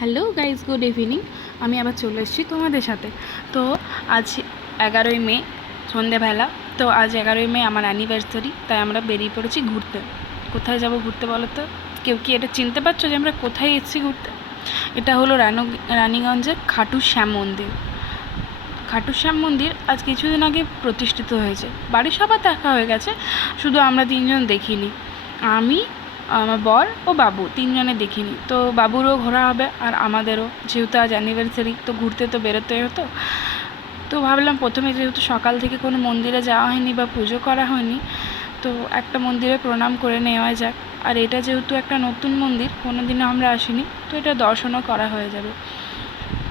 Hello guys, good evening. আমি আবার চলে এসেছি তোমাদের সাথে। তো আজ 11ই মে সন্ধেবেলা। তো আজ 11ই মে আমার অ্যানিভার্সারি, তাই আমরা বেরিয়ে পড়েছি ঘুরতে। কোথায় যাব ঘুরতে বলো তো? কেউ কি এটা চিনতে পারছো যে আমরা কোথায় এসেছি ঘুরতে? এটা হলো রানীগঞ্জের খাটু শ্যাম মন্দির। খাটু শ্যাম মন্দির আজ কিছুদিন আগে প্রতিষ্ঠিত হয়েছে। বাড়ির সবার দেখা হয়ে গেছে, শুধু আমরা তিনজন দেখিনি। আমি, আমার বর ও বাবু তিনজনে দেখিনি। তো বাবুরও ঘোরা হবে আর আমাদেরও, যেহেতু আজ অ্যানিভার্সারি, তো ঘুরতে তো বেরোতে হতো। তো ভাবলাম প্রথমে, যেহেতু সকাল থেকে কোনো মন্দিরে যাওয়া হয়নি বা পুজো করা হয়নি, তো একটা মন্দিরে প্রণাম করে নেওয়া যাক। আর এটা যেহেতু একটা নতুন মন্দির, কোনো দিনও আমরা আসিনি, তো এটা দর্শনও করা হয়ে যাবে।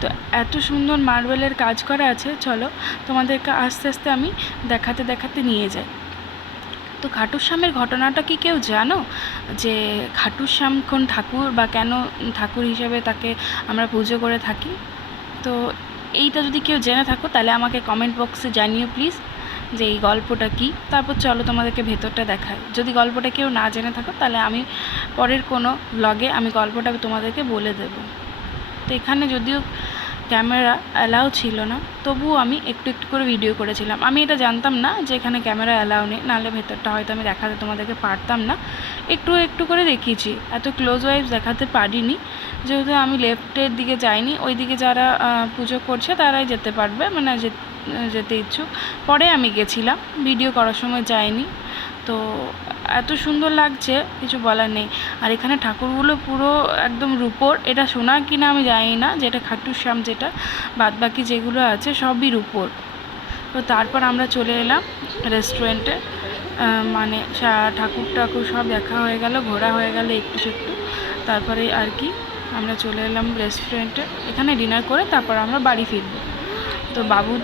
তো এত সুন্দর মার্বেলের কাজ করা আছে, চলো তোমাদেরকে আস্তে আস্তে আমি দেখাতে দেখাতে নিয়ে যাই। তো খাটুর শ্যামের ঘটনাটা কি কেউ জানো, যে খাটুর শ্যাম কোন ঠাকুর বা কেন ঠাকুর হিসেবে তাকে আমরা পুজো করে থাকি? তো এইটা যদি কেউ জেনে থাকো তাহলে আমাকে কমেন্ট বক্সে জানিও প্লিজ, যে এই গল্পটা কী। তারপর চলো তোমাদেরকে ভেতরটা দেখাই। যদি গল্পটা কেউ না জেনে থাকো তাহলে আমি পরের কোনো ব্লগে আমি গল্পটা তোমাদেরকে বলে দেবো। তো এখানে যদিও ক্যামেরা অ্যালাউ ছিল না, তবুও আমি একটু একটু করে ভিডিও করেছিলাম। আমি এটা জানতাম না যে এখানে ক্যামেরা অ্যালাউ নেই, নাহলে ভেতরটা হয়তো আমি দেখাতে তোমাদেরকে পারতাম না। একটু একটু করে দেখিয়েছি, এত ক্লোজ ওয়াইজ দেখাতে পারিনি, যেহেতু আমি লেফটের দিকে যাইনি। ওই দিকে যারা পুজো করছে তারাই যেতে পারবে, মানে যেতে ইচ্ছুক। পরে আমি গেছিলাম, ভিডিও করার সময় যাইনি। তো এত সুন্দর লাগছে, কিছু বলার নেই। আর এখানে ঠাকুরগুলো পুরো একদম রূপোর। এটা সোনা কিনা আমি জানি না, যেটা খাটুর শ্যাম, যেটা বাদবাকি যেগুলো আছে সবই রূপোর। তো তারপর আমরা চলে এলাম রেস্টুরেন্টে। মানে ঠাকুর সব দেখা হয়ে গেল, ঘোরা হয়ে গেল একটু একটু। তারপরে আর কি আমরা চলে এলাম রেস্টুরেন্টে, এখানে ডিনার করে তারপর আমরা বাড়ি ফিরব। তো বাবুর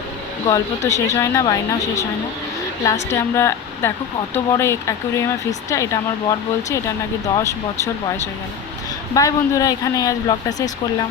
গল্প তো শেষ হয় না, বায়নাও শেষ হয় না। লাস্টে আমরা দেখো কত বড় অ্যাকোয়ারিয়ামের ফিশটা, এটা আমার বর বলছে এটা নাকি 10 বছর বয়স হয়ে গেল। বাই বন্ধুরা, এখানে আজ ব্লগটা শেষ করলাম।